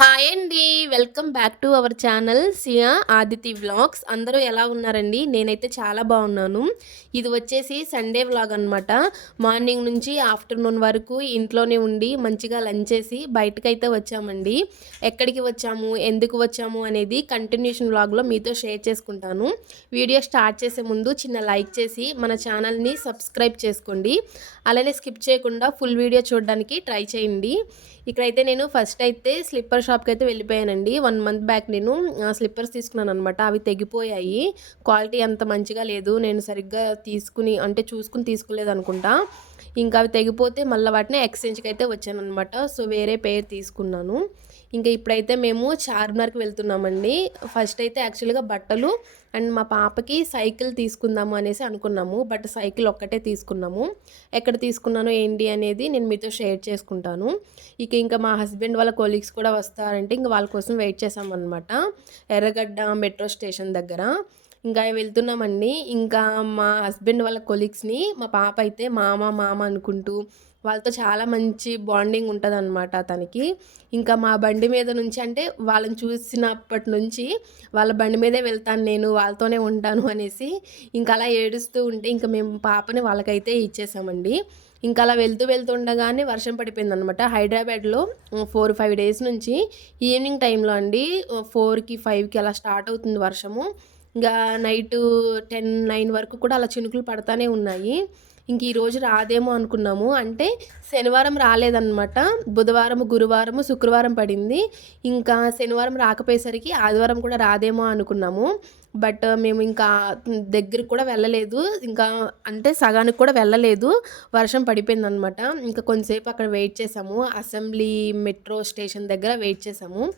Hi అండి welcome back to our channel Siya Aditi vlogs. అందరూ ఎలా ఉన్నారండి? నేనైతే చాలా బాగున్నాను. ఇది వచ్చేసి సండే వ్లాగ్ అనమాట మార్నింగ్ నుంచి ఆఫ్టర్నూన్ వరకు ఇంట్లోనే ఉండి మంచిగా లంచ్ చేసి బయటకైతే వచ్చామండి. ఎక్కడికి వచ్చాము ఎందుకు వచ్చాము అనేది కంటిన్యూషన్ వ్లాగ్లో మీతో షేర్ చేసుకుంటాను. వీడియో స్టార్ట్ చేసే ముందు చిన్న లైక్ చేసి మన ఛానల్ని సబ్స్క్రైబ్ చేసుకోండి. అలానే స్కిప్ చేయకుండా ఫుల్ వీడియో చూడడానికి ట్రై చేయండి. ఇక్కడైతే నేను ఫస్ట్ అయితే స్లిప్పర్ షాప్కి అయితే వెళ్ళిపోయానండి. వన్ మంత్ బ్యాక్ నేను స్లిప్పర్స్ తీసుకున్నాను అనమాట అవి తెగిపోయాయి. క్వాలిటీ అంత మంచిగా లేదు. నేను సరిగ్గా తీసుకుని అంటే చూసుకుని తీసుకోలేదు అనుకుంటా. ఇంకా అవి తెగిపోతే మళ్ళీ వాటిని ఎక్స్చేంజ్కి అయితే వచ్చాను అనమాట సో వేరే పేరు తీసుకున్నాను. ఇంకా ఇప్పుడైతే మేము చార్మినార్కి వెళ్తున్నామండి. ఫస్ట్ అయితే యాక్చువల్గా బట్టలు అండ్ మా పాపకి సైకిల్ తీసుకుందాము అనేసి అనుకున్నాము. బట్ సైకిల్ ఒక్కటే తీసుకున్నాము. ఎక్కడ తీసుకున్నానో ఏంటి అనేది నేను మీతో షేర్ చేసుకుంటాను. ఇక ఇంకా మా హస్బెండ్ వాళ్ళ కొలీగ్స్ కూడా వస్తారంటే ఇంకా వాళ్ళ కోసం వెయిట్ చేసామన్నమాట. ఎర్రగడ్డ మెట్రో స్టేషన్ దగ్గర. ఇంకా వెళ్తున్నామండి. ఇంకా మా హస్బెండ్ వాళ్ళ కొలీగ్స్ని మా పాప అయితే మామ మామ అనుకుంటూ వాళ్ళతో చాలా మంచి బాండింగ్ ఉంటుంది అనమాట తనకి ఇంకా మా బండి మీద నుంచి అంటే వాళ్ళని చూసినప్పటి నుంచి వాళ్ళ బండి మీదే వెళ్తాను నేను వాళ్ళతోనే ఉంటాను అనేసి ఇంకా అలా ఏడుస్తూ ఉంటే ఇంకా మేము పాపని వాళ్ళకైతే ఇచ్చేసామండి. ఇంకా అలా వెళ్తూ వెళ్తుండగానే వర్షం పడిపోయింది అనమాట హైదరాబాద్లో ఫోర్ ఫైవ్ డేస్ నుంచి ఈవినింగ్ టైంలో అండి ఫోర్కి ఫైవ్కి అలా స్టార్ట్ అవుతుంది వర్షము. ఇంకా నైట్ టెన్ నైన్ వరకు కూడా అలా చినుకులు పడతానే ఉన్నాయి. ఇంక ఈరోజు రాదేమో అనుకున్నాము. అంటే శనివారం రాలేదన్నమాట. బుధవారం గురువారం శుక్రవారం పడింది. ఇంకా శనివారం రాకపోయేసరికి ఆదివారం కూడా రాదేమో అనుకున్నాము. బట్ మేము ఇంకా దగ్గరికి కూడా వెళ్ళలేదు. ఇంకా అంటే సగానికి కూడా వెళ్ళలేదు. వర్షం పడిపోయిందనమాట ఇంకా కొంతసేపు అక్కడ వెయిట్ చేసాము. అసెంబ్లీ మెట్రో స్టేషన్ దగ్గర వెయిట్ చేసాము.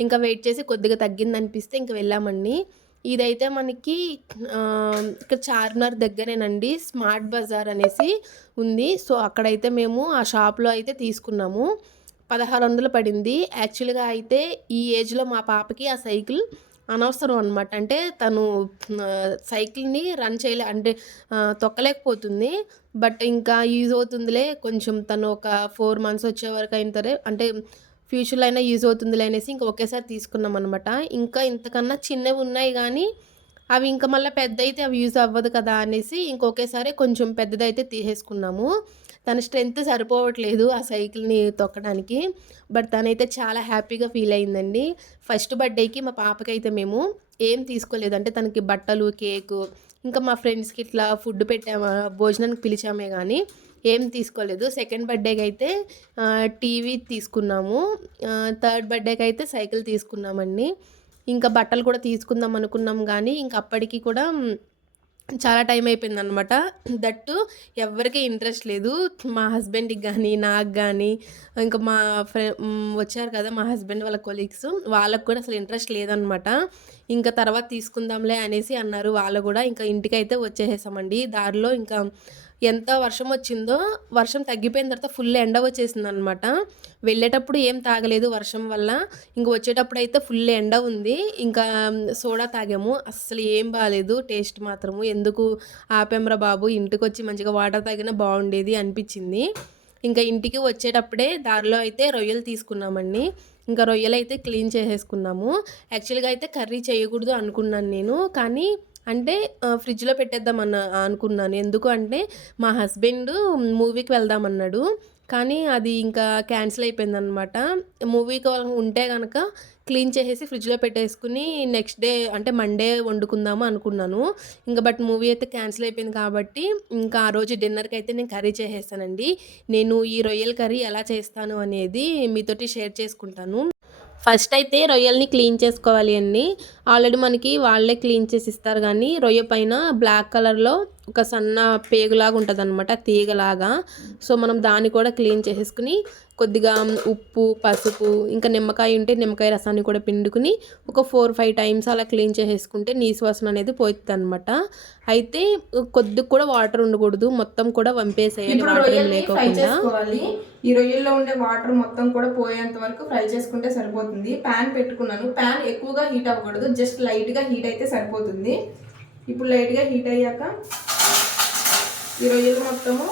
ఇంకా వెయిట్ చేసి కొద్దిగా తగ్గిందనిపిస్తే ఇంకా వెళ్ళామండి. ఇదైతే మనకి ఇక్కడ చార్మినార్ దగ్గరేనండి. స్మార్ట్ బజార్ అనేసి ఉంది. సో అక్కడైతే మేము ఆ షాప్లో అయితే తీసుకున్నాము. పదహారు వందలు పడింది. యాక్చువల్గా అయితే ఈ ఏజ్లో మా పాపకి ఆ సైకిల్ అనవసరం అనమాట అంటే తను సైకిల్ని రన్ చేయలే అంటే తొక్కలేకపోతుంది. బట్ ఇంకా యూజ్ అవుతుందిలే. కొంచెం తను ఒక ఫోర్ మంత్స్ వచ్చే వరకు అయిన అంటే ఫ్యూచర్లో అయినా యూజ్ అవుతుందిలే అనేసి ఇంకా ఒకేసారి తీసుకున్నాం అనమాట ఇంకా ఇంతకన్నా చిన్నవి ఉన్నాయి కానీ అవి ఇంకా మళ్ళీ పెద్ద అయితే అవి యూజ్ అవ్వదు కదా అనేసి ఇంకొకేసారి కొంచెం పెద్దదైతే తీసేసుకున్నాము. తన స్ట్రెంత్ సరిపోవట్లేదు ఆ సైకిల్ని తొక్కడానికి. బట్ తనైతే చాలా హ్యాపీగా ఫీల్ అయిందండి. ఫస్ట్ బర్త్డేకి మా పాపకైతే మేము ఏం తీసుకోలేదు. అంటే తనకి బట్టలు కేకు ఇంకా మా ఫ్రెండ్స్కి ఇట్లా ఫుడ్ పెట్టామా భోజనానికి పిలిచామే కానీ ఏం తీసుకోలేదు. సెకండ్ బర్త్డేకి అయితే టీవీ తీసుకున్నాము. థర్డ్ బర్త్డేకి అయితే సైకిల్ తీసుకున్నామండి. ఇంకా బట్టలు కూడా తీసుకుందాం అనుకున్నాం కానీ ఇంకా అప్పటికి కూడా చాలా టైం అయిపోయింది అనమాట దట్టు ఎవరికీ ఇంట్రెస్ట్ లేదు. మా హస్బెండ్కి కానీ నాకు కానీ ఇంకా మా ఫ్రె వచ్చారు కదా మా హస్బెండ్ వాళ్ళ కొలీగ్స్ వాళ్ళకు కూడా అసలు ఇంట్రెస్ట్ లేదనమాట. ఇంకా తర్వాత తీసుకుందాంలే అనేసి అన్నారు. వాళ్ళు కూడా ఇంకా ఇంటికైతే వచ్చేసేసామండి. దారిలో ఇంకా ఎంత వర్షం వచ్చిందో వర్షం తగ్గిపోయిన తర్వాత ఫుల్ ఎండ వచ్చేసింది అనమాట వెళ్ళేటప్పుడు ఏం తాగలేదు వర్షం వల్ల. ఇంక వచ్చేటప్పుడు అయితే ఫుల్ ఎండ ఉంది. ఇంకా సోడా తాగాము. అస్సలు ఏం బాగాలేదు టేస్ట్ మాత్రము. ఎందుకు ఆపెమ్రా బాబు? ఇంటికి వచ్చి మంచిగా వాటర్ తాగినా బాగుండేది అనిపించింది. ఇంకా ఇంటికి వచ్చేటప్పుడే దారిలో అయితే రొయ్యలు తీసుకున్నామండి. ఇంకా రొయ్యలు అయితే క్లీన్ చేసేసుకున్నాము. యాక్చువల్గా అయితే కర్రీ చేయకూడదు అనుకున్నాను నేను. కానీ అంటే ఫ్రిడ్జ్లో పెట్టేద్దాం అన్న అనుకున్నాను. ఎందుకు అంటే మా హస్బెండ్ మూవీకి వెళ్దామన్నాడు. కానీ అది ఇంకా క్యాన్సిల్ అయిపోయిందనమాట మూవీకి ఉంటే కనుక క్లీన్ చేసేసి ఫ్రిడ్జ్లో పెట్టేసుకుని నెక్స్ట్ డే అంటే మండే వండుకుందాము అనుకున్నాను. ఇంకా బట్ మూవీ అయితే క్యాన్సిల్ అయిపోయింది కాబట్టి ఇంకా ఆ రోజు డిన్నర్కి అయితే నేను కర్రీ చేసేస్తానండి. నేను ఈ రొయ్యల కర్రీ ఎలా చేస్తాను అనేది మీతోటి షేర్ చేసుకుంటాను. ఫస్ట్ అయితే రొయ్యల్ని క్లీన్ చేసుకోవాలి అండి. ఆల్రెడీ మనకి వాళ్ళే క్లీన్ చేసి ఇస్తారు కానీ రొయ్య పైన బ్లాక్ కలర్లో ఒక సన్న పేగులాగా ఉంటుంది అనమాట తీగలాగా. సో మనం దాన్ని కూడా క్లీన్ చేసేసుకుని కొద్దిగా ఉప్పు పసుపు ఇంకా నిమ్మకాయ ఉంటే నిమ్మకాయ రసాన్ని కూడా పిండుకుని ఒక ఫోర్ ఫైవ్ టైమ్స్ అలా క్లీన్ చేసేసుకుంటే నీసు వాసన అనేది పోతుంది అనమాట అయితే కొద్దిగా కూడా వాటర్ ఉండకూడదు మొత్తం కూడా వంపేసేయాలి వాటర్ లేకోకుండా. ఈ రొయ్యల్లో ఉండే వాటర్ మొత్తం కూడా పోయేంత వరకు ఫ్రై చేసుకుంటే సరిపోతుంది. ప్యాన్ పెట్టుకున్నాను. ప్యాన్ ఎక్కువగా హీట్ అవ్వకూడదు జస్ట్ లైట్గా హీట్ అయితే సరిపోతుంది. ఇప్పుడు లైట్గా హీట్ అయ్యాక ఈ రొయ్యలు మొత్తము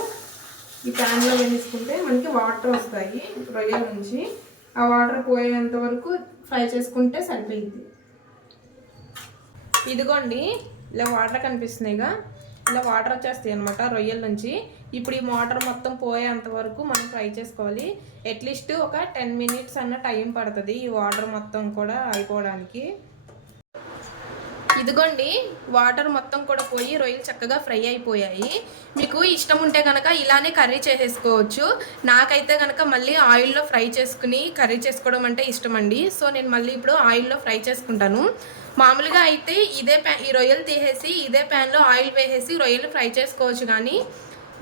ఈ ప్యాన్లో వేసుకుంటే మనకి వాటర్ వస్తాయి రొయ్యల నుంచి. ఆ వాటర్ పోయేంత వరకు ఫ్రై చేసుకుంటే సరిపోయింది. ఇదిగోండి ఇలా వాటర్ కనిపిస్తున్నాయిగా ఇలా వాటర్ వచ్చేస్తాయి అనమాట రొయ్యల నుంచి. ఇప్పుడు ఈ వాటర్ మొత్తం పోయేంత వరకు మనం ఫ్రై చేసుకోవాలి. అట్లీస్ట్ ఒక టెన్ మినిట్స్ అన్న టైం పడుతుంది ఈ వాటర్ మొత్తం కూడా అయిపోవడానికి. ఇదిగోండి వాటర్ మొత్తం కూడా పోయి రొయ్యలు చక్కగా ఫ్రై అయిపోయాయి. మీకు ఇష్టం ఉంటే కనుక ఇలానే కర్రీ చేసేసుకోవచ్చు. నాకైతే కనుక మళ్ళీ ఆయిల్లో ఫ్రై చేసుకుని కర్రీ చేసుకోవడం అంటే ఇష్టం అండి సో నేను మళ్ళీ ఇప్పుడు ఆయిల్లో ఫ్రై చేసుకుంటాను. మామూలుగా అయితే ఇదే ప్యా ఈ రొయ్యలు తీసేసి ఇదే ప్యాన్లో ఆయిల్ వేసేసి రొయ్యలు ఫ్రై చేసుకోవచ్చు కానీ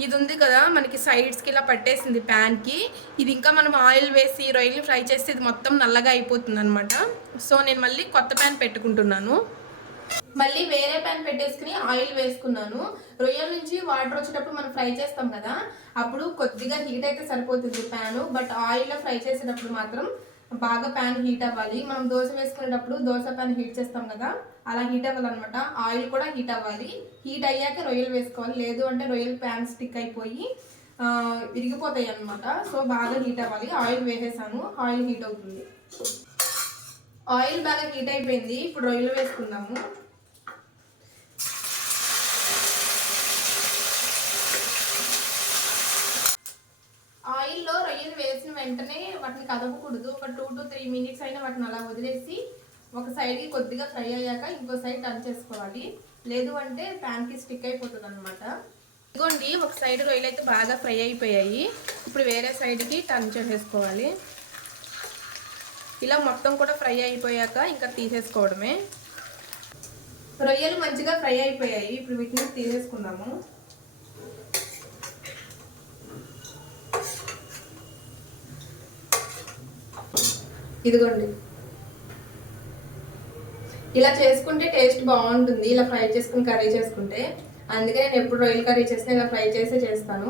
ఇది ఉంది కదా మనకి సైడ్స్కి ఇలా పట్టేసింది ప్యాన్కి. ఇది ఇంకా మనం ఆయిల్ వేసి రొయ్యలు ఫ్రై చేస్తే ఇది మొత్తం నల్లగా అయిపోతుంది అనమాట సో నేను మళ్ళీ కొత్త ప్యాన్ పెట్టుకుంటున్నాను. మళ్ళీ వేరే ప్యాన్ పెట్టేసుకుని ఆయిల్ వేసుకున్నాను. రొయ్యల నుంచి వాటర్ వచ్చేటప్పుడు మనం ఫ్రై చేస్తాం కదా అప్పుడు కొద్దిగా హీట్ అయితే సరిపోతుంది ప్యాన్ బట్ ఆయిల్లో ఫ్రై చేసేటప్పుడు మాత్రం బాగా ప్యాన్ హీట్ అవ్వాలి. మనం దోశ వేసుకునేటప్పుడు దోశ ప్యాన్ హీట్ చేస్తాం కదా అలా హీట్ అవ్వాలన్నమాట. ఆయిల్ కూడా హీట్ అవ్వాలి. హీట్ అయ్యాక రొయ్యలు వేసుకోవాలి. లేదు అంటే రొయ్యలు ప్యాన్ స్టిక్ అయిపోయి విరిగిపోతాయి అన్నమాట. సో బాగా హీట్ అవ్వాలి. ఆయిల్ వేసేసాను. ఆయిల్ హీట్ అవుతుంది. ఆయిల్ బాగా హీట్ అయిపోయింది. ఇప్పుడు రొయ్యలు వేసుకుందాము ఆయిల్లో రొయ్యలు వేసిన వెంటనే వాటిని కదపకూడదు. ఒక టూ టు త్రీ మినిట్స్ అయినా వాటిని అలా వదిలేసి ఒక సైడ్కి కొద్దిగా ఫ్రై అయ్యాక ఇంకో సైడ్ టర్న్ చేసుకోవాలి. లేదు అంటే ప్యాన్కి స్టిక్ అయిపోతుంది అనమాట ఇదిగోండి ఒక సైడ్ రొయ్యలు అయితే బాగా ఫ్రై అయిపోయాయి. ఇప్పుడు వేరే సైడ్కి టర్న్ చేసేసుకోవాలి. ఇలా మొత్తం కూడా ఫ్రై అయిపోయాక ఇంకా తీసేసుకోవడమే. రొయ్యలు మంచిగా ఫ్రై అయిపోయాయి. ఇప్పుడు వీటిని తీసేసుకుందాము. ఇదిగోండి. ఇలా చేసుకుంటే టేస్ట్ బాగుంటుంది. ఇలా ఫ్రై చేసుకుని కర్రీ చేసుకుంటే. అందుకే నేను ఎప్పుడు రొయ్యలు కర్రీ చేసినా ఇలా ఫ్రై చేసే చేస్తాను.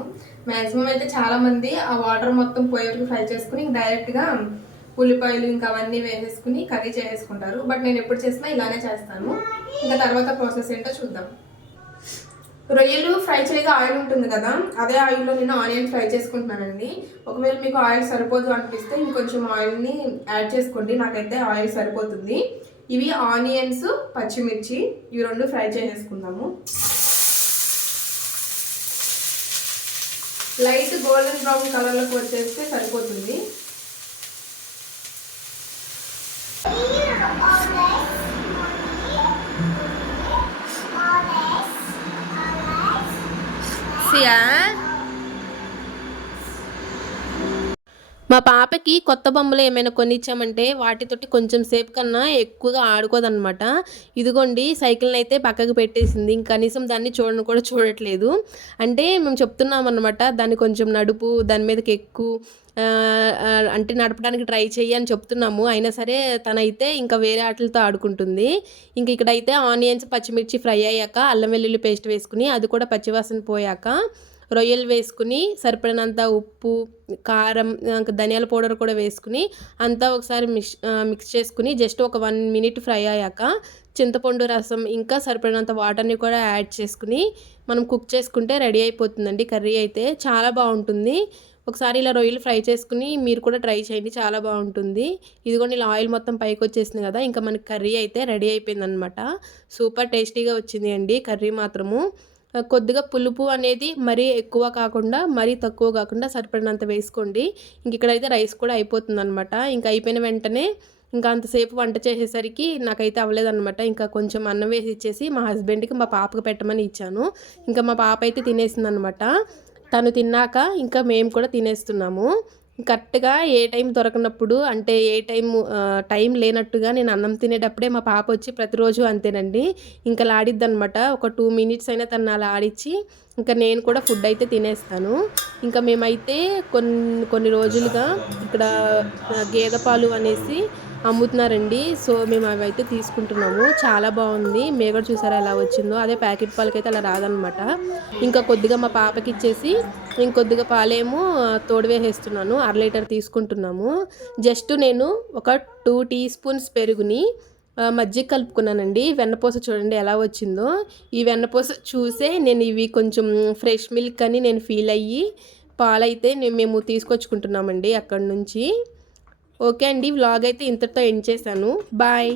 మాక్సిమం అయితే చాలామంది ఆ వాటర్ మొత్తం పోయే ఫ్రై చేసుకుని డైరెక్ట్గా ఉల్లిపాయలు ఇంకా అవన్నీ వేసేసుకుని కర్రీ చేసేసుకుంటారు. బట్ నేను ఎప్పుడు చేసినా ఇలానే చేస్తాను. ఇంకా తర్వాత ప్రాసెస్ ఏంటో చూద్దాం. రొయ్యలు ఫ్రై చేయగా ఆయిల్ ఉంటుంది కదా అదే ఆయిల్లో నేను ఆనియన్ ఫ్రై చేసుకుంటున్నానండి. ఒకవేళ మీకు ఆయిల్ సరిపోదు అనిపిస్తే ఇంకొంచెం ఆయిల్ని యాడ్ చేసుకోండి నాకైతే ఆయిల్ సరిపోతుంది. ఇవి ఆనియన్స్ పచ్చిమిర్చి ఇవి రెండు ఫ్రై చేసేసుకుందాము. లైట్ గోల్డెన్ బ్రౌన్ కలర్లోకి వచ్చేస్తే సరిపోతుంది. సియా మా పాపకి కొత్త బొమ్మలు ఏమైనా కొనిచ్చామంటే వాటితోటి కొంచెం సేపు కన్నా ఎక్కువగా ఆడుకోదన్నమాట. ఇదిగోండి సైకిల్ని అయితే పక్కకు పెట్టేసింది. ఇంక కనీసం దాన్ని చూడను కూడా చూడట్లేదు. అంటే మేము చెప్తున్నాం అనమాట దాన్ని కొంచెం నడుపు దాని మీదకి ఎక్కువ అంటే నడపడానికి ట్రై చెయ్యి అని చెప్తున్నాము. అయినా సరే తనైతే ఇంకా వేరే ఆటలతో ఆడుకుంటుంది. ఇంక ఇక్కడైతే ఆనియన్స్ పచ్చిమిర్చి ఫ్రై అయ్యాక అల్లం వెల్లుల్లి పేస్ట్ వేసుకుని అది కూడా పచ్చివాసన పోయాక రొయ్యలు వేసుకుని సరిపడినంత ఉప్పు కారం ఇంకా ధనియాల పౌడర్ కూడా వేసుకుని అంతా ఒకసారి మిక్స్ మిక్స్ చేసుకుని జస్ట్ ఒక వన్ మినిట్ ఫ్రై అయ్యాక చింతపండు రసం ఇంకా సరిపడినంత వాటర్ని కూడా యాడ్ చేసుకుని మనం కుక్ చేసుకుంటే రెడీ అయిపోతుందండి కర్రీ అయితే. చాలా బాగుంటుంది. ఒకసారి ఇలా రొయ్యలు ఫ్రై చేసుకుని మీరు కూడా ట్రై చేయండి చాలా బాగుంటుంది. ఇదిగోండి ఇలా ఆయిల్ మొత్తం పైకి వచ్చేసింది కదా ఇంకా మనకి కర్రీ అయితే రెడీ అయిపోయింది అనమాట సూపర్ టేస్టీగా వచ్చింది అండి కర్రీ మాత్రము. కొద్దిగా పులుపు అనేది మరీ ఎక్కువ కాకుండా మరీ తక్కువ కాకుండా సరిపడినంత వేసుకోండి. ఇంక ఇక్కడైతే రైస్ కూడా అయిపోతుంది అనమాట ఇంకా అయిపోయిన వెంటనే ఇంకా అంతసేపు వంట చేసేసరికి నాకైతే అవ్వలేదన్నమాట. ఇంకా కొంచెం అన్నం వేసి ఇచ్చేసి మా హస్బెండ్కి మా పాపకు పెట్టమని ఇచ్చాను. ఇంకా మా పాప అయితే తినేసింది అనమాట తను తిన్నాక ఇంకా మేము కూడా తినేస్తున్నాము. కరెక్ట్గా ఏ టైం దొరకనప్పుడు అంటే ఏ టైం టైం లేనట్టుగా నేను అన్నం తినేటప్పుడే మా పాప వచ్చి ప్రతిరోజు అంతేనండి. ఇంకా లాడిద్ది అనమాట ఒక టూ మినిట్స్ అయినా తను అలా ఆడిచ్చి ఇంకా నేను కూడా ఫుడ్ అయితే తినేస్తాను. ఇంకా మేమైతే కొన్ని కొన్ని రోజులుగా ఇక్కడ గేదె పాలు అనేసి అమ్ముతున్నారండి. సో మేము అవి అయితే తీసుకుంటున్నాము. చాలా బాగుంది. మేగడ చూసారా ఎలా వచ్చిందో. అదే ప్యాకెట్ పాలకైతే అలా రాదనమాట. ఇంకా కొద్దిగా మా పాపకి ఇచ్చేసి ఇంకొద్దిగా పాలేమో తోడు వేసేస్తున్నాను. అర లీటర్ తీసుకుంటున్నాము. జస్ట్ నేను ఒక టూ టీ స్పూన్స్ పెరుగుని మజ్జిగ కలుపుకున్నానండి. వెన్నపూస చూడండి ఎలా వచ్చిందో. ఈ వెన్నపూస చూసే నేను ఇవి కొంచెం ఫ్రెష్ మిల్క్ అని నేను ఫీల్ అయ్యి పాలైతే మేము తీసుకొచ్చుకుంటున్నామండి అక్కడి నుంచి. ఓకే అండి వ్లాగ్ అయితే ఇంతటితో ఎండ్ చేశాను. బాయ్.